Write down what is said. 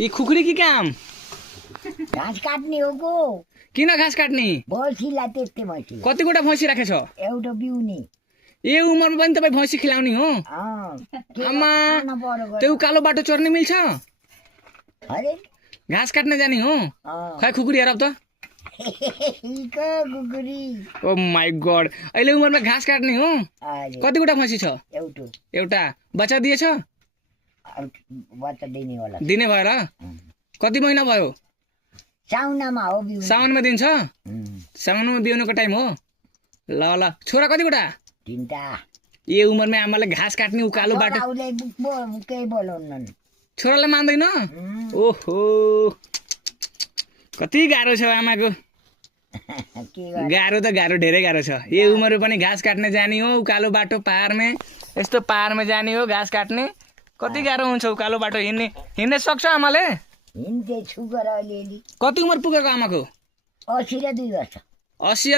ये खुकुरी की काम घाँस काट्ने हो को किन घाँस काट्ने भैँसीलाई त्यस्तै भैँसी कतिवटा भैँसी राखेछ एउटा बिउनी ए उमेरमा पनि तपाईँ भैँसी खिलाउने हो आमा त्यो कालो बाटो चढ्ने मिल्छ अरे घाँस काट्न जाने हो खै खुकुरी हेर त कुकुरी ओ माई गड अहिले उमेरमा घाँस काट्ने हो कतिवटा भैँसी छ एउटा बच्चा दिएछ बच्चा दिने होला दिने भएर कति महिना भयो साउनमा हो बिउ साउनमा दिन्छ साउनमा बिउनुको टाइम हो ल ल छोरा कतिवटा तिनटा ए उमेरमा आमाले घाँस काट्ने उकालो बाटो केही बोलाउन छोरालाई मान्दैन ओहो कति गाह्रो छ आमाको गाह्रो त गाह्रो धेरै गाह्रो छ ए उमेर पनि घाँस काट्ने जाने हो उकालो बाटो पाहाडमा यस्तो पाहाडमा जाने हो घाँस काट्ने कति गाह्रो हुन्छ उकालो बाटो हिँड्ने सक्छ आमाले हिँड्दै छु गर अलिअलि कति उमेर पुगेको आमाको 80 र 2 वर्ष 80 या